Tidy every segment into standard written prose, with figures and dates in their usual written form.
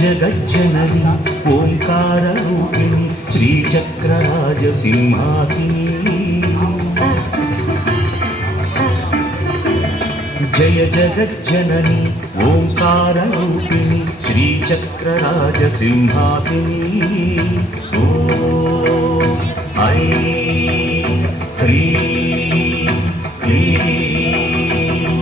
జగజ్జనని ఓంకారరూపిణి శ్రీచక్రరాజసింహాసిని జయ జగజ్జనని ఓంకారరూపిణి శ్రీచక్రరాజసింహాసిని ఓం ఐం హ్రీం క్లీం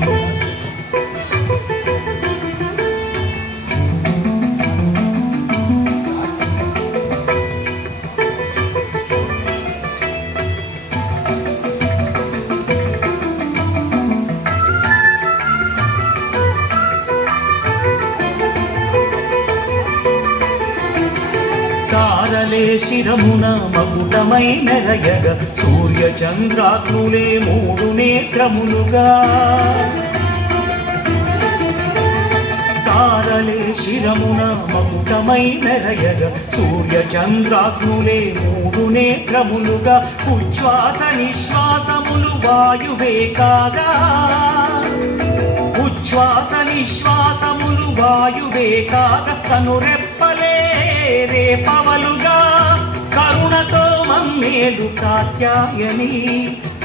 తారలే శిరమున మకుటమై మెరయగ సూర్య చంద్రాగ్నులే మూడు నేత్రములుగా తారలే శిరమున మకుటమై మెరయగ సూర్య చంద్రాగ్నులే మూడు నేత్రములుగా ఉచ్ఛ్వాస నిశ్వాసములు వాయువే కాగా ఉచ్ఛ్వాస నిశ్వాసములు వాయువే కాగా కనురెప్పలే రేపవలుగా కరుణతో మమ్మేలు కాత్యాయని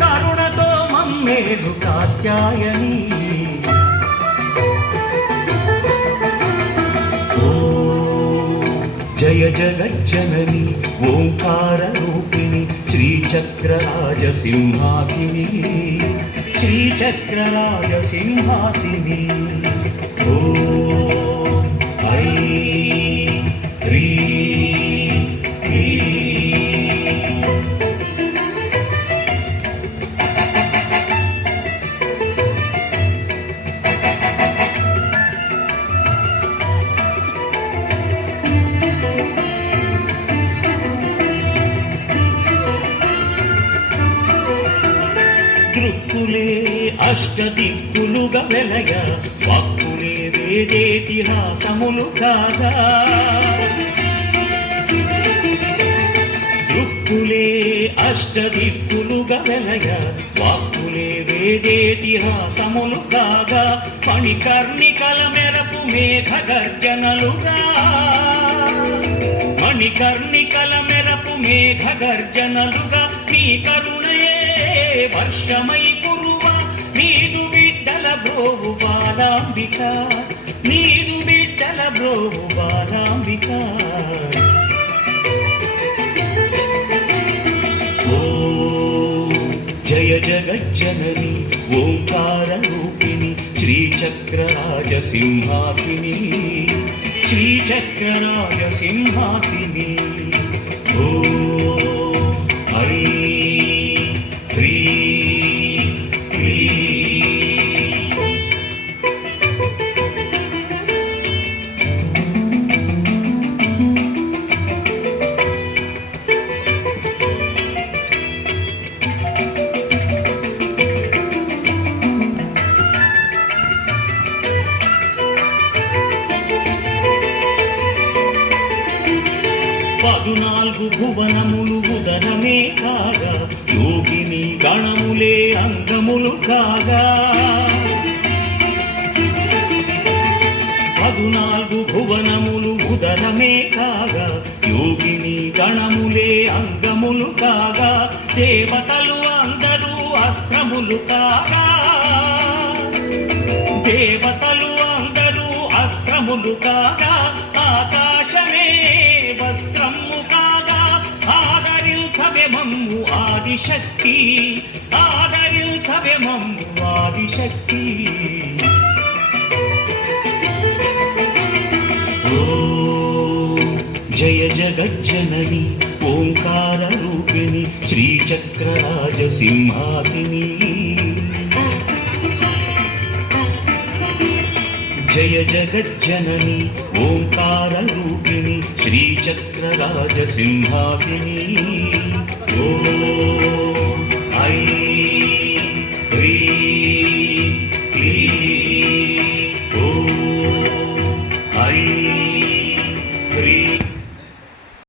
కరుణతో మమ్మేలు కాత్యాయని జయ జగజ్జనని ఓంకారరూపిణి శ్రీచక్రరాజసింహాసిని శ్రీచక్రరాజసింహాసిని ఓం ఐం హ్రీం క్లీం దృక్కులే అష్టదిక్కులుగా వెలయ వాక్కులే వేదేతిహాసములు కాగా దృక్కులే అష్టదిక్కులుగా వెలయ వాక్కులే వేదేతిహాసములు కాగా మణికర్ణికల మెరపు మేఘ గర్జనలుగా మణికర్ణికల మెరపు మేఘ గర్జనలుగా నీ కరుణయే వర్షమై కురువ నీదు బిడ్డల బ్రోవు బాలాంబిక నీదు బిడ్డల బ్రోవు బాలాంబిక ఓం జయ జగజ్జనని ఓంకారరూపిణి శ్రీచక్రరాజసింహాసిని శ్రీచక్రరాజసింహాసిని ఓం ఐం హ్రీం క్లీం పదునాలుగు భువనములు ఉదరమే కాగా యోగిని గణములే అంగములు కాగా పదునాలుగు భువనములు ఉదరమే కాగా యోగిని గణములే అంగములు కాగా దేవతలు అందరూ అస్త్రములు కాగా దేవతలు అందరూ అస్త్రములు కాగా ఆకాశమే వస్త్రము కాగా ఆదరించవే మమ్ము ఆదిశక్తి ఆదరించవే మమ్ము ఆదిశక్తి ఓం జయ జగజ్జనని ఓంకారరూపిణి శ్రీచక్రరాజసింహాసిని జయ జగజ్జనని ఓంకారరూపిణి శ్రీచక్రరాజసింహాసిని ఓం ఐం హ్రీం క్లీం ఓం ఐం